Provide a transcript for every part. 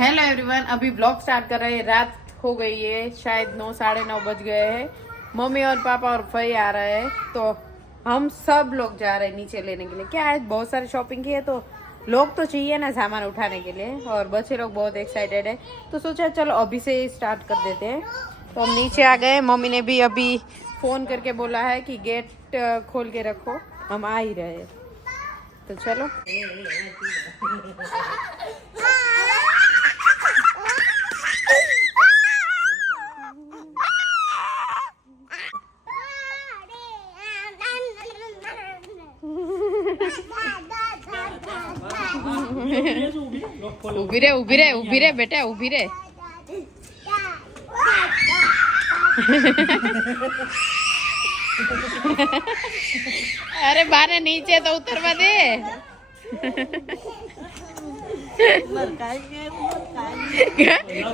Hello everyone, अभी blog start कर रहे हैं। रात हो गई है, शायद 9 साढ़े 9 बज गए हैं। मम्मी और पापा और भाई आ रहे हैं, तो हम सब लोग जा रहे हैं नीचे लेने के लिए। क्या है, बहुत सारी शॉपिंग की है, तो लोग तो चाहिए ना सामान उठाने के लिए, और बच्चे लोग बहुत एक्साइटेड है, तो सोचा चलो अभी से स्टार्ट कर देते हैं। तो हम नीचे आ गए। मम्मी ने भी अभी फोन करके बोला है कि गेट खोल के रखो, हम आ ही रहे हैं, तो चलो। उभी रे बेटा, उभी रे। अरे बारे नीचे तो उतरवा दे।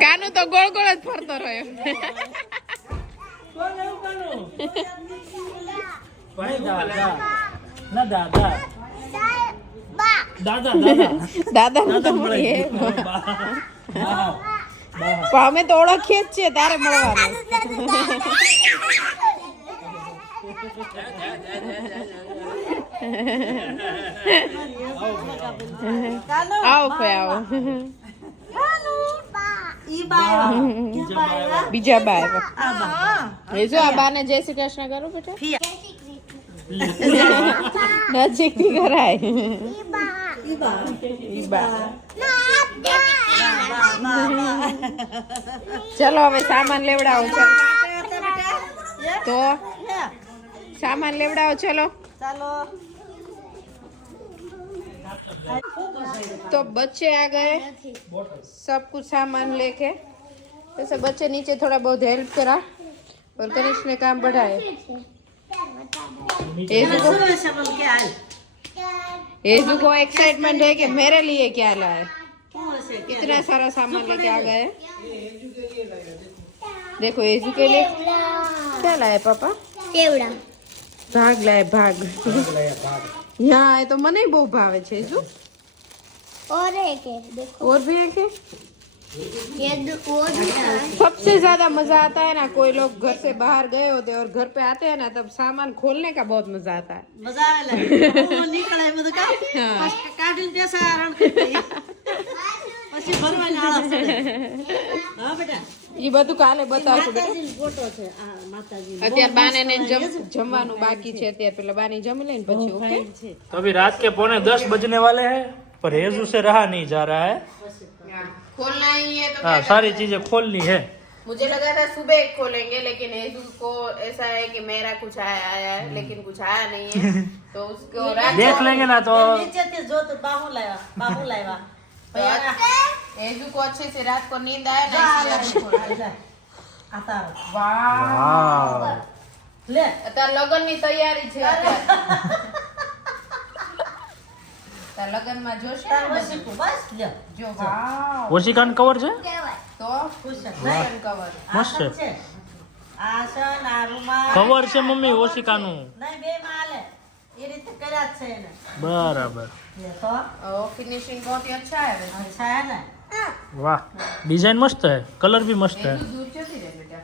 कानू तो गोल गोल ज फरतो रह्यो। દાદા અમે તો ઓળખીએ જ છીએ, તારે મળવાનું. આવો ભાઈ આવો. બીજા બા આવ્યા. એ જો આ બાને જય શ્રી કૃષ્ણ કરો બેટા. નજીકથી કરાય. ચલો હવે સામાન લેવડાવો. તો सामान लेवड़ाओ, चलो चलो। तो बच्चे आ गए, सब कुछ सामान लेके। वैसे बच्चे नीचे थोड़ा बहुत हेल्प करा और कनिष्क ने काम बढ़ाए। येजू को एक्साइटमेंट है कि मेरे लिए क्या लाए। इतना सारा सामान लेके आ गए। देखो येजू के लिए क्या लाए पापा? केवड़ा भाग लाए, भाग। यहाँ आए तो मने बहुत भावे छे जो। और एक है, देखो और भी एक है। सबसे ज्यादा मजा आता है ना, कोई लोग घर से बाहर गए होते हैं और घर पे आते हैं ना, तब सामान खोलने का बहुत मजा आता है। मजा ये બધું કાલે બતાવશું બેટા. અત્યારે બાને ને જમવાનું બાકી છે, અત્યારે પેલા બાને જમી લઈને પછી. ઓકે, तो अभी रात के 9:45 बजने वाले हैं, पर हेजू से रहा नहीं जा रहा है। खोलना ही है तो हाँ, सारी चीजें खोलनी है। मुझे लगा था सुबह खोलेंगे, लेकिन हेजू को ऐसा है कि मेरा कुछ आया है, लेकिन कुछ आया नहीं है, तो उसको देख लेंगे ना तो हेजू को अच्छे से रात को नींद आए ना. અત્યારે લગન ની તૈયારી છે. લગન માં જોશે જો. ઓશિકાન કવર છે તો કવર મસ્ત છે. કવર છે મમ્મી ઓશિકાનું. बराबर फिनिशिंग बहुत ही अच्छा है. अच्छा है ना. वाह, डिजाइन मस्त है, कलर भी मस्त है. दूर चलती रहे बेटा.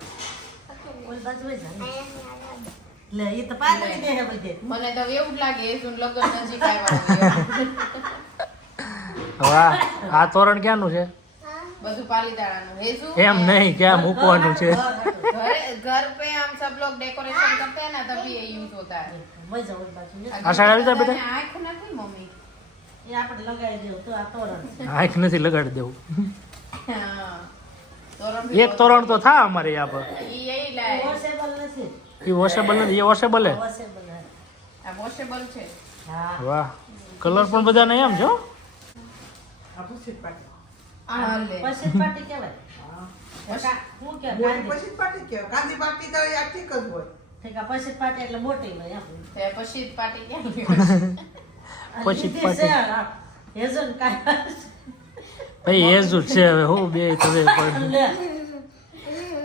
મને તો એવું લાગે એ સુન લગન નજીક આવ્યા. વાહ, આ તોરણ ક્યાંનું છે? બધું પાલીતાણાનું. હેજુ એમ નહીં, ક્યાં મૂકવાનું છે? घर पे हम सब लोग डेकोरेशन करते हैं ना, तभी ये यूज होता है. આ સાઈડ આવી જા બેટા. આંખ નથી મમ્મી, એ આપણે લગાવી દેવું તો આ તોરણ. આંખ નથી લગાડી દેવું. હા, તોરણ એક તોરણ તો થા અમારે यहाँ पर. यही लाए. વોશેબલ નથી. ये वॉशेबल नहीं, ये वॉशेबल है. વોશેબલ હે. આ વોશેબલ છે. હા. वाह, कलर પણ બધા નહીં આમ જો. આ લે પછી પાટી કહેવાય. હું કે પછી પાટી કેવો, ગાંધી પાટી તો આ ઠીક જ હોય. ઠીકા પછી પાટી એટલે મોટી હોય એમ. તે પછી પાટી ક્યાં પછી પાટી. હેઝન કાય ભાઈ હેઝુ છે હવે હું બે તમે પણ.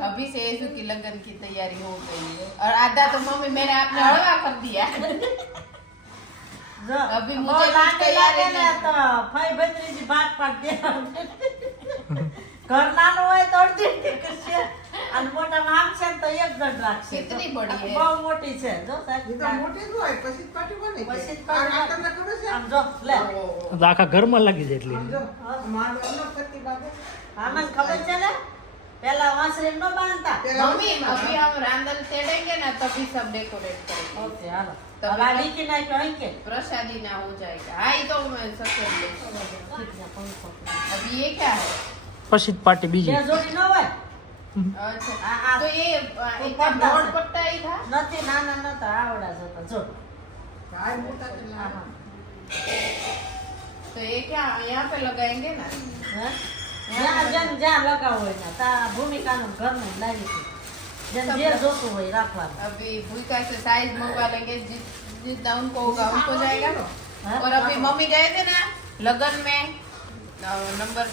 अभी से येसु की लगन की तैयारी हो गई है, और आधा तो मम्मी मैंने आपने हलवा कर दिया. अभी मुझे लाटे लाटे ले तो भाई भतीजी बात पाट दे. ઘર નાનું હોય તો અડધી ટિકિટ છે અને મોટામાં આમ છે ને તો એક ગઢ રાખશે કિતની બડી હે? બહુ મોટી છે જો એ સાહેબ તો મોટી જ હોય પછી જ પાટી બને છે. પછી જ આ પાટી તમને ખબર છે? આમ જો લે તો આખા ઘરમાં લાગી જાય એટલી આમ જો, મારું અલગ કરતી બાબે. હા મને ખબર છે ને પેલા વાંસળી નો બાંધતા પેલા मम्मी अभी हम रांदल चढ़ेंगे ना तभी सब डेकोरेट करेंगे ઓકે હાલો તો હવે આ વીકી નાખ્યો અહીં કે प्रसादी ना हो जाएगा हाँ ये तो मैं सफेद ले अभी ये क्या है પછી જ પાર્ટી બે બીજી જોડી ન હોય अच्छा तो ये इतना मोड़ पट्टा ही था નથી નાના નતા આવડા જ હતા જો કાંઈ મોટા છે હા ના. હા तो ये क्या यहाँ पे लगाएंगे ना હે? જ્યાં જ્યાં લગાવ હોય ને તા ભૂમિકાનું ઘરનું લાવી છે જેને જે જોતું હોય રાખવાનું अभी भूखा से साइज मंगवा लेंगे जितना उनको होगा उनको जाएगा हाँ? और अभी मम्मी गए थे ना लगन में नंबर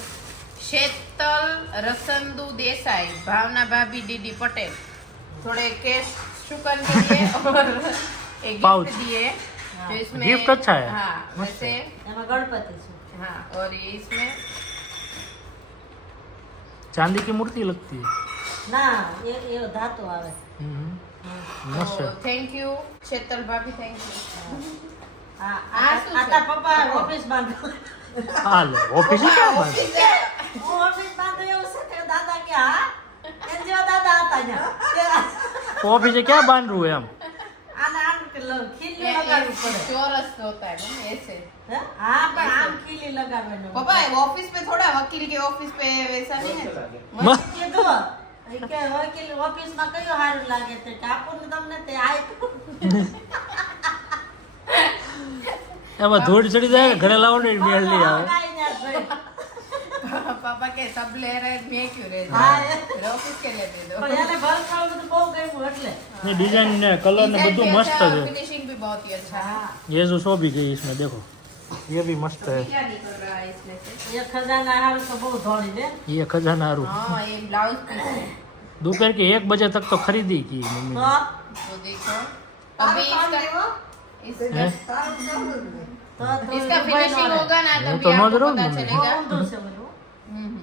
शेतल रसंदू देसाई भावना भाभी डीडी पटेल थोड़े केश शुकन के लिए और एक Pouch. गिफ्ट दिए जो इसमें गिफ्ट अच्छा है। हाँ मस्त वैसे એમાં ગણપતિ છે हाँ और ये इसमें चांदी की मूर्ति लगती है ના એ ધાતુ આવે मस्त तो है थैंक यू शेतल भाभी थैंक यू આ આ શું આ છે? તારા પપ્પા ઓફિસ બાંધો हाल ऑफिस ही क्या बात ऑफिस है। હું ઓફિસ બાંધો એવું છે કે દાદા કે હા એમ જેવા દાદા હતા ત્યાં ऑफिस है क्या बांध रू है हम આને આમ ખીલી ये લગાડવી પડે चौरस होता है ना ऐसे હે? હા પણ આમ ખીલી લગાડવાનું पापा ऑफिस पे थोड़ा वकील के ऑफिस पे वैसा नहीं है म- કીધું ઈ કે વકીલ ઓફિસમાં કયું સારું લાગે તે કાપું ને તમને તે આપ્યું એમાં ધૂળ ચડી જાય ઘરે લાવો ને મેળ નહીં આવે કાંઈ ના જોઈ. पापा के सब ले रहे मैं क्यों ले हाँ, मेरे ऑफिस के लिए दे दो પણ એને ભરખાવ બધું બહુ ગમ્યું એટલે ये डिजाइन ने कलर ने બધું મસ્ત है फिनिशिंग भी बहुत ही अच्छा है હા ये जो सो भी गई इसमें देखो ये भी मस्त है क्या निकल रहा है इसमें से એ ખજાના હાલ તો બહુ ધોળી દે ये खजाना रू हाँ ये ब्लाउज पीस है दोपहर के 1 बजे तक तो खरीदी की मम्मी તો ने तो देखो તારું अभी કામ इसका લેવો? हैं? તારું કામ જ નહીં. તો इसका फिनिशिंग होगा ना वो तभी तो आपको नजरों पता में। चलेगा ઊંધું છે બધું हम्म।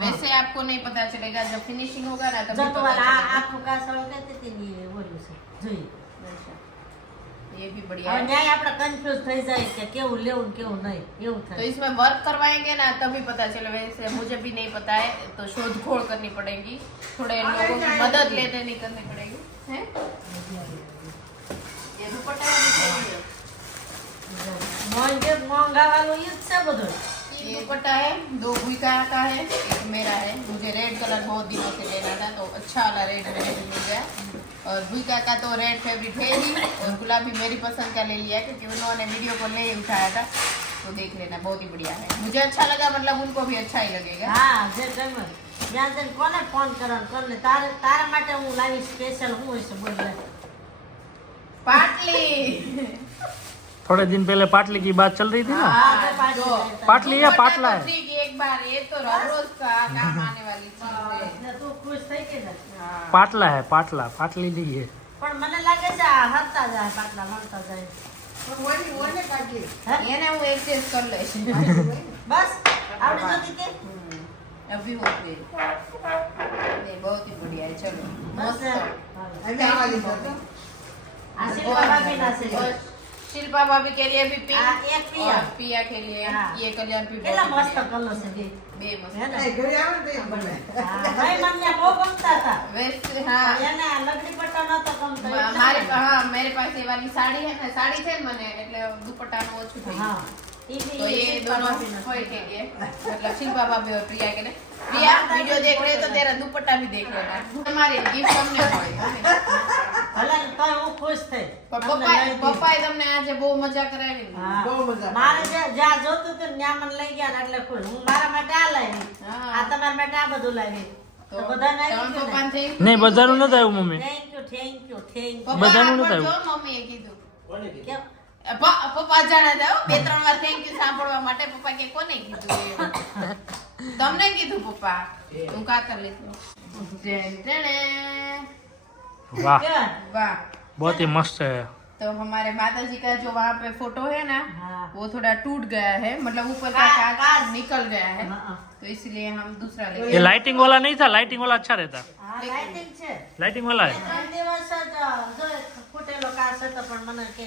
वैसे आपको नहीं पता चलेगा जब फिनिशिंग होगा ना तभी જો पता તમારે આ चलेगा આખું કાસળ કહેતી હતી ને એ ઓલું છે જોઈ अच्छा। ये भी बढ़िया હવે है ન્યાય આપણે કન્ફ્યુઝ થઈ જાય કે કેવું લેવું ને કેવું નહીં એવું तो થાય इसमें वर्क करवाएंगे ना तभी पता चले वैसे मुझे भी नहीं पता है तो शोध खोड़ करनी पड़ेगी थोड़े लोगों की मदद लेने नहीं करनी पड़ेगी हैं? ये दुपट्टा वाली चाहिए। મોંઘા વાળું ઈ જ છે બધું ये दुपट्टा है 2 भूखा का है एक मेरा है मुझे रेड कलर बहुत दिनों से लेना था तो अच्छा वाला रेड मेरे को मिल गया और भूखा का तो रेड फेवरेट है ही और गुलाबी मेरी पसंद का ले लिया क्योंकि उन्होंने वीडियो को ले उठाया था तो देख लेना बहुत ही बढ़िया है मुझे अच्छा लगा मतलब उनको भी अच्छा ही लगेगा હા જે ગમે ત્યાં જઈને કોને ફોન કરવાનો કોને તારે તારા માટે હું લાવી સ્પેશિયલ હું હશે બોલ લે पाटली थोड़े दिन पहले पाटली की बात चल रही थी ना હા તો પાછી જો. લેતા. पाटली है पाटला है ठीक एक बार ये तो रोज का काम आने वाली चीज है એટલે તું ખુશ થઈ ગઈ ને हाँ। पाटला है पाटला पाटली नहीं है પણ મને લાગે છે આ હરતા જાય પાટલા મળતા જાય પણ ઓલી ઓને કાઢી. હે? ये ना वो एडजस्ट कर ले બસ આવડી જતી કે अभी हो गई नहीं बहुत ही बढ़िया है चलो બસ मस्त હવે આવા લીધો તો. આ શિલ્પા ભાભી ના છે और शिल्पा भाभी के लिए भी हाँ, पिंक एक पिया। और पिया के लिए हाँ। ये कल्याण भी કેટલા बहुत મસ્ત કલર છે બે बे मस्त હે ને એ ઘરે આવે ને તો એમ બને. હા, ભાઈ મને બહુ ગમતા હતા वैसे हाँ એને આ લગડી પટ્ટા નતો ગમતો એટલે हमारे हाँ मेरे पास ये वाली साड़ी है ना साड़ी थे मने એટલે दुपट्टा નો ઓછું થઈ હા ગયું ઈ બી तो ये શિલ્પા दोनों ભાભીનો છે. होय के लिए मतलब शिल्पा भाभी और प्रिया के लिए प्रिया वीडियो देख रहे हो तो तेरा दुपट्टा भी देख लेना हमारे गिफ्ट हमने होय ભલે ને તોય હું ખુશ થઈ પણ તમને લઈ દીધું. પપ્પાએ તમને આજે બહુ મજા કરાવી ને હા. બહુ મજા મારે જ્યાં જોતું હતું ને ત્યાં મને લઈ ગયા ને એટલે ખુશ હું મારા માટે આ લાવી હા. આ તમારા માટે આ બધું લાવી તો તો બધાને આવી તમે ગયું પપ્પાને ને? thank you नहीं बजारू नहीं આવ્યું mummy thank you thank you thank you પપ્પા બધાનું આગળ નતું જો મમ્મીએ કીધું કેમ પપ્પા જાણે જાઓ 2-3 વાર થેન્ક યુ સાંભળવા માટે પપ્પા કે કોને કીધું એ? તમને કીધું પપ્પા હું કાતર લીધું वाह કેમ વાહ बहुत ही मस्त है तो हमारे माता जी का जो वहाँ पे फोटो है ना हाँ। वो थोड़ा टूट गया है, मतलब ऊपर का कांच निकल गया है, हाँ। तो इसलिए हम दूसरा ले ये लाइटिंग वाला नहीं था, लाइटिंग वाला अच्छा रहता। હા, લાઇટિંગ છે. लाइटिंग वाला है। 3 દિવસ જ જો ફૂટેલો કાચ હતો પણ મને કે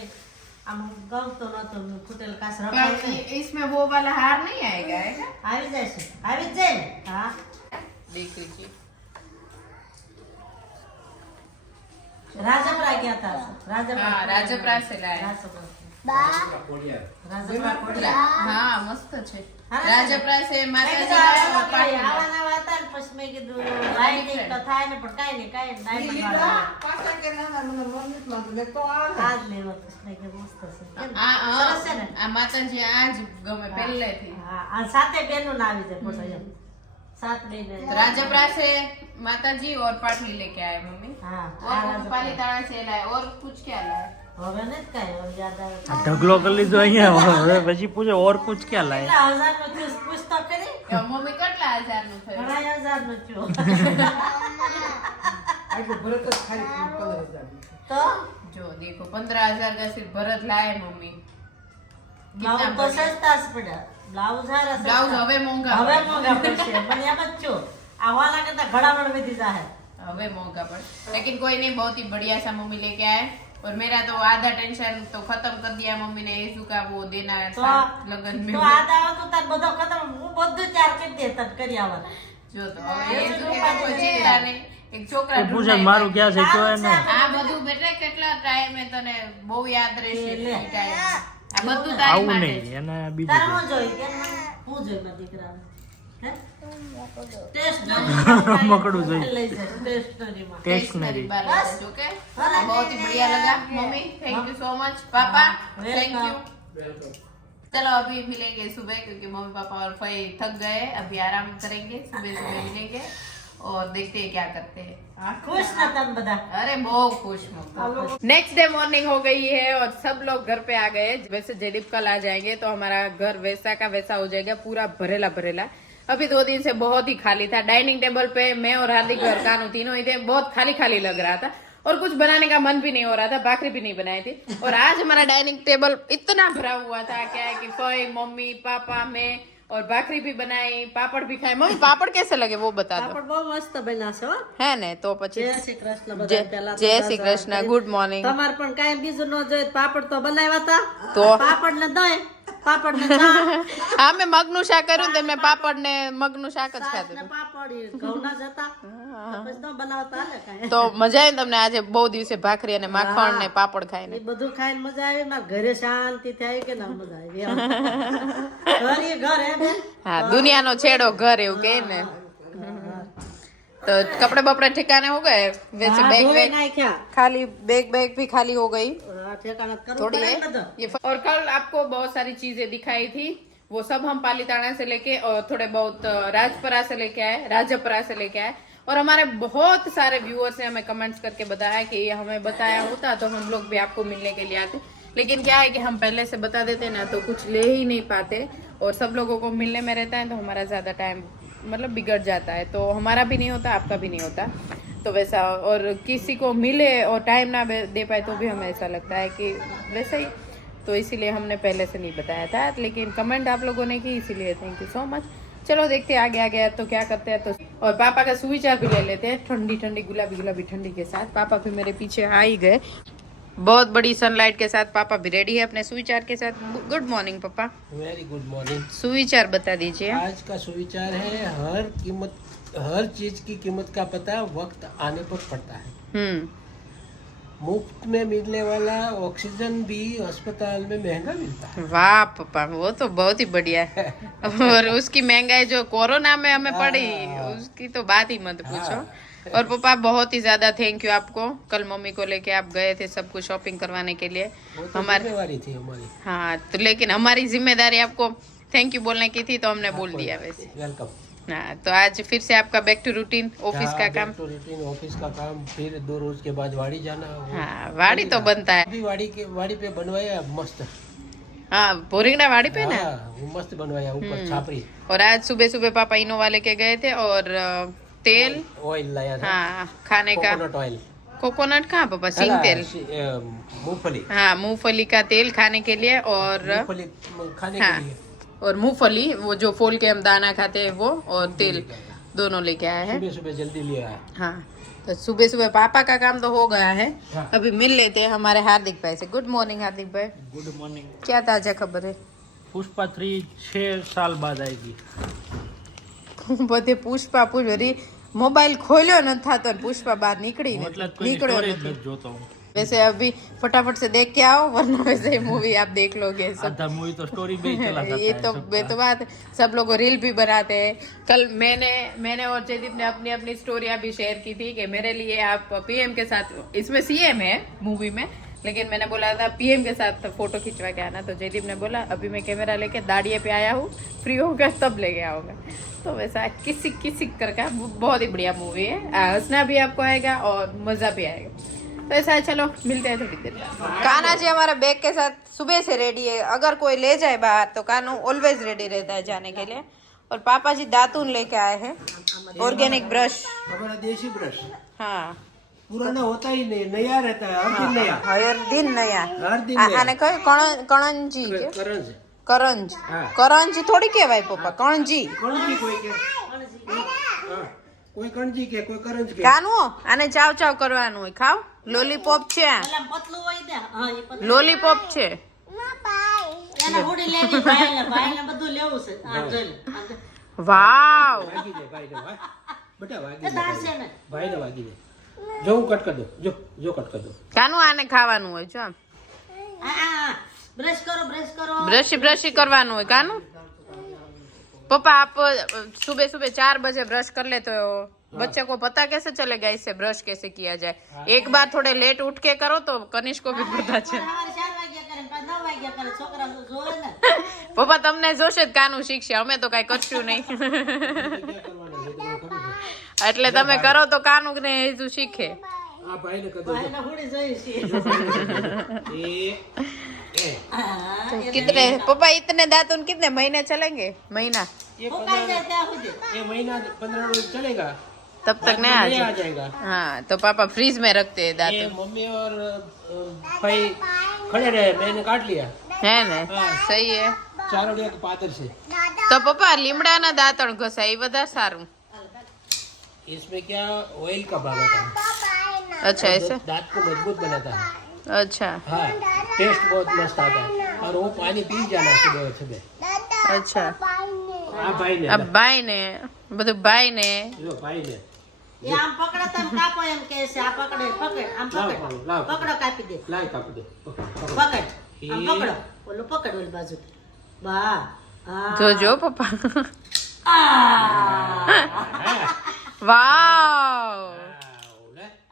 આમ ગમતો નતો ફૂટેલો કાચ રખાય નહીં. इसमें वो वाला हार नहीं आएगा है क्या? આવી જાય છે, આવી જ જાય ને. હા, देख लीजिए। રાજપરા ગયા હતા. રાજપરા हाँ राजपरा से लाए। રાજપરા. રાજપરા કોડિયા. हाँ मस्त है। हाँ, राजपरा से મેં माता કીધું जी लाए और આવાના पार्टी लाए। આવાના હતા ને પછી મેં કીધું લાઇટિંગ તો થાય ને પણ કાંઈ નહીં, કાંઈ ડાયમંડ લીધા વાળા. પાછા કે ના ના મને મન નથી લાગતું મેં તો આવે આ જ લેવો તો મેં કીધું મસ્ત છે. કેમ? आ સરસ છે ને? आ माता जी आज गमे पहले थी। હા, આ સાતે બહેનો ના આવી જાય ફોટો એમ. સાત બહેનો. तो राजपरा से माता जी और पाटली लेके आए मम्मी। હા, और આ वो રાજપરા. पालीताना से लाए और कुछ क्या लाए? હવે નથી કાંઈ, હવે યાદ આવે. ढगलो कर लीधो અહીંયા, હવે પછી પૂછે और कुछ क्या लाए। કેટલા હજારનું થયું? પૂછ તો ખરી. तो मम्मी કેટલા હજારનું થયું? ઘણા હજારનું થયું. આટલું ભરત જ ખાલી 15,000 તો जो देखो 15,000 का सिर्फ भरत लाए मम्मी। બ્લાઉઝ તો સસ્તા જ પડ્યા. બ્લાઉઝ હારા સસ્તા. ब्लाउज हवे मोंघा હવે મોંઘા પડશે પણ એમ જ છું આવાના કરતા ઘણા વધી જાહે. हवे मोंघा पर, लेकिन कोई नहीं, बहुत ही बढ़िया सा मम्मी लेके आए। और मेरा तो आधा टेंशन तो खत्म कर दिया मम्मी ने, यीशु का वो देना તો था लगन में। તો આ દાવા તો તાર બધો ખતમ. હું બધું ચાર કરી દે તને કરી આવવાના. जो तो હવે यीशु के કોઈ ચિંતા નહીં, એક છોકરા એ પૂછે ઢૂંઢાય મારું ક્યાં છે તો એને આ બધું બેટા કેટલા ટાઈમે તને બહુ યાદ રહેશે લે. એ time. આ બધું તારી આવું માટે નહીં, એને બીજું તારે છે। હું જોઈ કેમ મને? હું જોઈ મારા દીકરાને. હે? મકડું જોઈ। લઈ જાય સ્ટેશનરીમાં. स्टेशनरी बस ओके, बहुत ही बढ़िया लगा mummy, thank you so much. पापा थैंक यू। चलो अभी मिलेंगे सुबह, क्योंकि मम्मी पापा और फई थक गए, अभी आराम करेंगे, सुबह सुबह मिलेंगे और देखते हैं क्या करते हैं। ખુશ ને તમે બધા? अरे बहुत खुश हूँ। नेक्स्ट डे मॉर्निंग हो गई है और सब लोग घर पे आ गए। वैसे जयदीप कल आ जाएंगे तो हमारा घर वैसा का वैसा हो जाएगा, पूरा भरेला भरेला। अभी 2 दिन से बहुत ही खाली था। डाइनिंग टेबल पे मैं और हार्दिक और कानू तीनों ही थे, बहुत खाली खाली लग रहा था और कुछ बनाने का मन भी नहीं हो रहा था। भाखरी भी नहीं बनाई थी। और आज हमारा डाइनिंग टेबल इतना भरा हुआ था, क्या है कि फई, मम्मी, पापा, मैं और भाखरी भी बनाई, पापड़ भी खाए। मम्मी पापड़ कैसे लगे वो बता दो। પાપડ બહુ મસ્ત બન્યા છે હો. है ने तो પછી જય શ્રી કૃષ્ણ બધા. પહેલા તો જય રાજા શ્રી કૃષ્ણ, રાજા. Good morning. તમારે પણ કાંઈ બીજું ન જોઈએ તો પાપડ તો બનાવ્યા હતા. તો? પાપડ ને દહીં, પાપડ ને ચા, હા મેં મગનું શાક કર્યું તો મેં પાપડ ને મગનું શાક જ છાશ ખાધું ને પાપડ એ ઘઉંના જ હતા. તો પછી ન બનાવતા હાલે કાંઈ. તો મજા આવી તમને આજે બહુ દિવસે ભાખરી અને માખણ ને પાપડ ખાઈને? એ બધું ખાઈને મજા આવી. મારા ઘરે શાંતિ થાય કે ના મજા આવી એમ. ઘર એ ઘર હે બેન. हाँ दुनिया नो छेड़ो घर એવું કે ને। तो कपड़े बपड़े ठिकाने हो गए? वैसे હા, बैग ધોઈ बैग નાખ્યા. खाली, बैग भी खाली हो गई હા, ઠેકાણા જ કરવું थोड़ी પડે है ને બધું. ये और कल आपको बहुत सारी चीजें दिखाई थी, वो सब हम पालीताना से लेके और थोड़े बहुत राजपरा से लेके आए, राजपरा से लेके आए। और हमारे बहुत सारे व्यूअर्स ने हमें कमेंट्स करके बताया कि ये हमें बताया होता तो हम लोग भी आपको मिलने के लिए आते, लेकिन क्या है कि हम पहले से बता देते ना तो कुछ ले ही नहीं पाते और सब लोगों को मिलने में रहता है तो हमारा ज्यादा टाइम मतलब बिगड़ जाता है, तो हमारा भी नहीं होता, आपका भी नहीं होता। तो वैसा, और किसी को मिले और टाइम ना दे पाए तो भी हमें ऐसा लगता है कि वैसा ही, तो इसीलिए हमने पहले से नहीं बताया था, लेकिन कमेंट आप लोगों ने की, इसीलिए थैंक यू सो मच। चलो देखते हैं आगे आगे तो क्या करते हैं। तो और पापा का सुविचार भी ले लेते हैं, ठंडी ठंडी गुलाबी गुलाबी ठंडी के साथ। पापा भी मेरे पीछे आ ही गए, बहुत बड़ी सनलाइट के साथ पापा भी रेडी है अपने सुविचार के साथ। गुड मॉर्निंग पापा। Very good morning. सुविचार बता दीजिए। आज का सुविचार है हर चीज की कीमत का पता वक्त आने पर पड़ता है। मुफ्त में मिलने वाला ऑक्सीजन भी अस्पताल में महंगा मिलता है। वाह पापा, वो तो बहुत ही बढ़िया है। और उसकी महंगाई जो कोरोना में हमें पड़ी उसकी तो बात ही मत पूछो। और पापा बहुत ही ज्यादा थैंक यू आपको, कल मम्मी को लेके आप गए थे सब कुछ शॉपिंग करवाने के लिए। वो तो हमारी जिम्मेवारी थी हमारी। हाँ तो लेकिन हमारी जिम्मेदारी आपको थैंक यू बोलने की थी तो हमने बोल दिया वैसे। वेलकम। हाँ तो आज फिर से आपका बैक टू रूटीन ऑफिस का काम। तो रूटीन ऑफिस का काम, फिर 2 रोज के बाद वाड़ी जाना। हाँ वाड़ी तो बनता है। अभी वाड़ी पे बनवाया मस्त। हाँ बोरिंगना वाड़ी पे ना। हाँ, वो मस्त बनवाया ऊपर छापरी। और आज सुबह सुबह पापा इनोवा लेके गए थे और तेल, ऑयल लाया था, हाँ खाने का, कोकोनट ऑयल। कोकोनट कहाँ पापा? सिंग तेल। मूंगफली। हाँ, मूंगफली का तेल खाने के लिए, और मूंगफली खाने हाँ, के लिए और मूंगफली वो जो फोल के हम दाना खाते हैं वो, और तेल दोनों लेके आए हैं। सुबह सुबह जल्दी लिया है। हाँ, तो सुबह सुबह पापा का काम तो हो गया है। हाँ। अभी मिल लेते हैं हमारे हार्दिक भाई से। गुड मॉर्निंग हार्दिक भाई। Good morning. क्या ताजा खबर है? पुष्पा 3 6 साल बाद आएगी। બધે પુષ્પા પૂરી મોબાઈલ ખોલ્યો ન થાતો ને પુષ્પા બહાર નીકળી मतलब कोई નીકળ્યો स्टोरी નથી। जोता हूँ। वैसे अभी फटाफट से देख के आओ, वरना वैसे मूवी आप देख लोगे सब। आधा मूवी तो स्टोरी में ही चला जाता ये है तो सबका। तो बात, सब लोग रील भी बनाते हैं। कल मैंने और जयदीप ने अपनी अपनी स्टोरियां भी शेयर की थी कि मेरे लिए आप पीएम के साथ, इसमें सीएम है मूवी में, लेकिन मैंने बोला था पीएम के साथ फोटो खिंचवा के आना, तो जयदीप ने बोला अभी मैं कैमरा लेके दाड़िये पे आया हूँ, फ्री होगा तब लेके आऊंगा। तो वैसा किसी किसी करके बहुत ही बढ़िया मूवी है, हंसना भी आपको आएगा और मजा भी आएगा। तो ऐसा है, चलो मिलते हैं थोड़ी देर। कान्हा जी हमारा बैग के साथ सुबह से रेडी है, अगर कोई ले जाए बाहर तो कान्हा ऑलवेज रेडी रहता है जाने के लिए। और पापा जी दातून लेके आए हैं, ऑर्गेनिक ब्रश। हमारा देसी ब्रश हाँ, पुराना होता ही नहीं, नया रहता है, हर दिन नया। हर दिन नया। हर दिन नया। आने कहो कणंजी के करण से करंज, हाँ। करंजी थोड़ी कहेवाय पप्पा, कणजी। कणजी कोई के हाँ, कोई कणजी के कोई करंज के કાનું આને ચાવ ચાવ કરવાનું હોય, ખાવ। લોલીપોપ છે આ, પેલા પતલું હોય દે. હા, એ પતલું. લોલીપોપ છે। એને હુડી લેવી, ભાઈને બધું લેવું છે. આ જોઈ લે. આ જોઈ. વાવ, વાગી દે ભાઈ ને બેટા વાગી એ દે દાળ છે ને. ભાઈ ને વાગી દે જો હું કટ કરી દઉં જો કટ કરી દઉં કાનું આને ખાવાનું હોય જો, આ બ્રશ કરો, બ્રશ કરો. ब्रशी करवाનું હોય कानू। पापा आप सुबह सुबह 4 बजे ब्रश कर लेते हो, बच्चे को पता कैसे चलेगा इससे ब्रश कैसे किया जाए? एक बार थोड़े लेट उठ के करो तो कनिष्क को भी पता चले। સવારે 4 વાગ્યા કરે, પાછા 9 વાગ્યા કરે. છોકરા જોવે ને. પપ્પા તમને જોશે જ કાનું શીખશે, અમે તો કઈ કરશું નહીં। એટલે તમે કરો તો કાનું ને હજુ શીખે। આ ભાઈ ને કરી દઉં ભાઈને હુડી જોઈ છે. એ कितने पापा इतने दातुन कितने महीने चलेंगे? महीना ફૂંકાઈ જાય ત્યાં સુધી. ये महीना 15 रोज चलेगा, तब तक बाद में नहीं आ नया आ जाए। जाएगा। हाँ, तो पापा फ्रीज में रखते हैं ये दातुन, मम्मी और भाई खड़े रहे, मैंने काट लिया। है ना? हाँ। सही है। चारोड़िया के पादर से तो पप्पा લીમડાના દાંતણ ઘસાય એ વધારે સારું। इसमें क्या ऑयल का भाग होता है, अच्छा ऐसे, दांत को मजबूत बनाता है। अच्छा हाँ, टेस्ट बहुत मस्त आता है। और वो पानी पी जाना सुबह सुबह। अच्छा। हाँ भाई ने अब भाई ने બધું ભાઈ ને लो भाई ने એ આમ પકડો તમે કાપો એમ કહે છે. આ પકડે, પકડ, આમ પકડ. લાવ. પકડો, કાપી દે. लाए काट दो પકડ, આમ પકડો. ઓલું પકડ ઓલી બાજુ. વાહ. હા. જોજો પપ્પા। આ. वाव,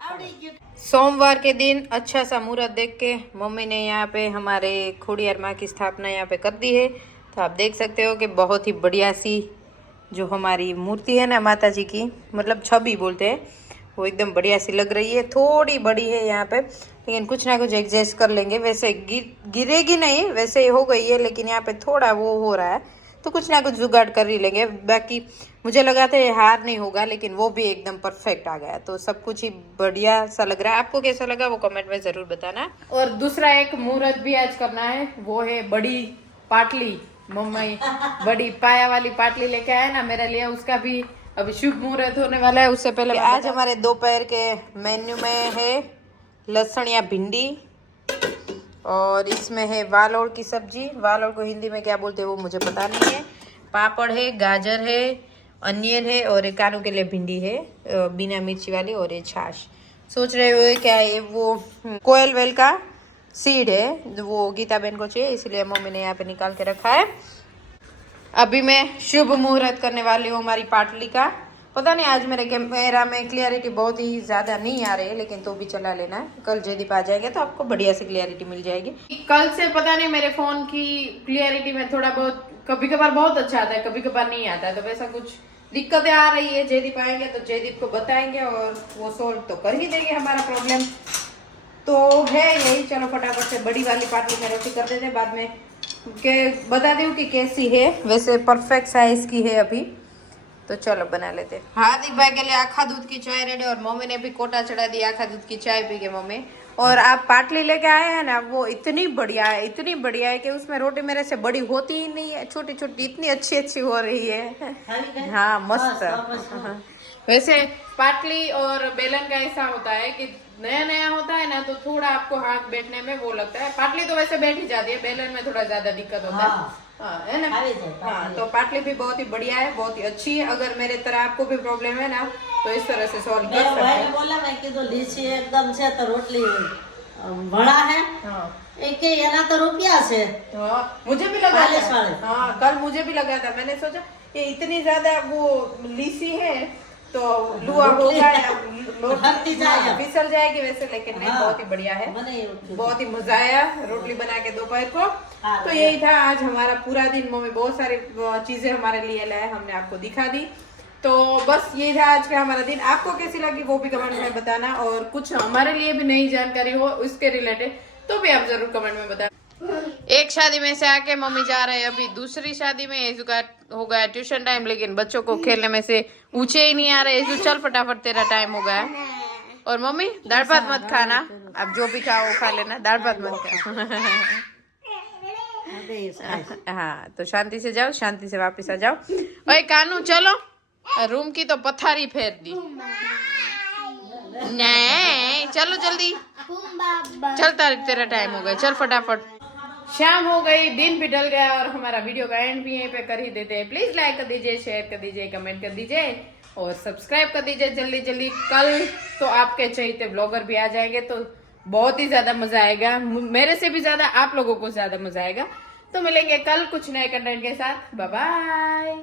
આવડી ગયું. सोमवार के दिन अच्छा सा मुहूर्त देख के मम्मी ने यहाँ पे हमारे खोड़ियार माँ की स्थापना यहाँ पे कर दी है। तो आप देख सकते हो कि बहुत ही बढ़िया सी जो हमारी मूर्ति है ना माता जी की, मतलब छवि बोलते हैं, वो एकदम बढ़िया सी लग रही है। थोड़ी बड़ी है यहाँ पे, लेकिन कुछ ना कुछ एडजस्ट कर लेंगे। वैसे गिरेगी नहीं, वैसे ही हो गई है, लेकिन यहाँ पे थोड़ा वो हो रहा है, तो कुछ ना कुछ जुगाड़ कर ही लेंगे। बाकी मुझे लगा था ये हार नहीं होगा, लेकिन वो भी एकदम परफेक्ट आ गया। तो सब कुछ ही बढ़िया सा लग रहा है। आपको कैसा लगा वो कमेंट में जरूर बताना। और दूसरा एक मुहूर्त भी आज करना है, वो है बड़ी पाटली। मम्मी बड़ी पाया वाली पाटली लेके आए ना मेरे लिए, उसका भी अभी शुभ मुहूर्त होने वाला है। उससे पहले आज हमारे दोपहर के मेन्यू में है लहसुन या भिंडी, और इसमें है वालोड़ की सब्जी। वालोड़ को हिंदी में क्या बोलते हैं वो मुझे पता नहीं है। पापड़ है, गाजर है, अनियन है, और एक कानू के लिए भिंडी है बिना मिर्ची वाली, और ये छाछ। सोच रहे हो क्या है वो कोयल वेल का सीड है, वो गीता बहन को चाहिए, इसलिए मम्मी ने यहाँ पे निकाल के रखा है। अभी मैं शुभ मुहूर्त करने वाली हूँ हमारी पाटली का। पता नहीं आज मेरे कैमरा में क्लियरिटी बहुत ही ज्यादा नहीं आ रही है, लेकिन तो भी चला लेना है। कल जयदीप आ जाएगा तो आपको बढ़िया सी क्लियरिटी मिल जाएगी। कल से पता नहीं मेरे फोन की क्लियरिटी में थोड़ा बहुत कभी कभार बहुत अच्छा आता है, कभी कभार नहीं आता है, तो वैसा कुछ दिक्कतें आ रही है। जयदीप आएंगे तो जयदीप को बताएंगे और वो सोल्व तो कर ही देंगे हमारा प्रॉब्लम। तो है यही, चलो फटाफट से बड़ी वाली पाटली में रोटी कर देते हैं, बाद में के बता दूं कि कैसी है। वैसे परफेक्ट साइज की है अभी, तो चलो बना लेते हैं। हार्दिक भाई के लिए आखा दूध की चाय रेडी और मम्मी ने भी कोटा चढ़ा दी आखा दूध की चाय पी के मम्मी। और आप पाटली लेके आए हैं ना, वो इतनी बढ़िया है कि उसमें रोटी मेरे से बड़ी होती ही नहीं है, छोटी छोटी इतनी अच्छी हो रही है। हाँ मस्त। वैसे पाटली और बेलन का ऐसा होता है कि नया होता है ना, तो थोड़ा आपको हाथ बैठने में वो लगता है। पाटली तो वैसे बैठ ही जाती है, बेलन में थोड़ा ज्यादा दिक्कत होता है। हाँ, है ना। हाँ, तो पाटली भी बहुत ही बढ़िया है, बहुत ही अच्छी है। अगर मेरे तरह आपको भी प्रॉब्लम है ना, तो इस तरह से सॉल्व कर सकते हैं। बोला मैं कि तो लीची एकदम से तो रोटली बड़ा है। एक ये ना तो रुपया से। मुझे भी लगा था। हाँ, कल मुझे भी लगा था। मैंने सोचा ये इतनी ज्यादा वो लीसी है तो लुआ होगा या फिसल जाएगी वैसे, लेकिन नहीं, बहुत ही बढ़िया है, बहुत ही मजा आया रोटली बना के दोपहर को। तो यही था आज हमारा पूरा दिन। मम्मी बहुत सारी चीजें हमारे लिए लाए, हमने आपको दिखा दी। तो बस ये था आज का हमारा दिन। आपको कैसी लगी वो भी कमेंट में बताना, और कुछ हमारे लिए भी नई जानकारी हो उसके रिलेटेड तो भी आप जरूर कमेंट में बताना। एक शादी में से आके मम्मी जा रहे हैं अभी दूसरी शादी में। यीशु का हो गया ट्यूशन टाइम, लेकिन बच्चों को खेलने में से ऊंचे ही नहीं आ रहे। यीशु चल फटाफट, तेरा टाइम हो गया। और मम्मी दाल भात मत खाना, आप जो भी खाओ खा लेना, दाल भात मत खा। हाँ, तो शांति से जाओ, शांति से वापस आ जाओ। ओए कानू चलो, रूम की तो पथारी फेर दी। नहीं चलो जल्दी, चल तेरा टाइम हो गया, चल फटाफट। शाम हो गई, दिन भी ढल गया और हमारा वीडियो का एंड भी यहीं पे कर ही देते हैं। प्लीज लाइक कर दीजिए, शेयर कर दीजिए, कमेंट कर दीजिए और सब्सक्राइब कर दीजिए जल्दी। कल तो आपके चहेते ब्लॉगर भी आ जाएंगे, तो बहुत ही ज्यादा मजा आएगा। मेरे से भी ज्यादा आप लोगों को ज्यादा मजा आएगा। तो मिलेंगे कल कुछ नए कंटेंट के साथ। Bye bye.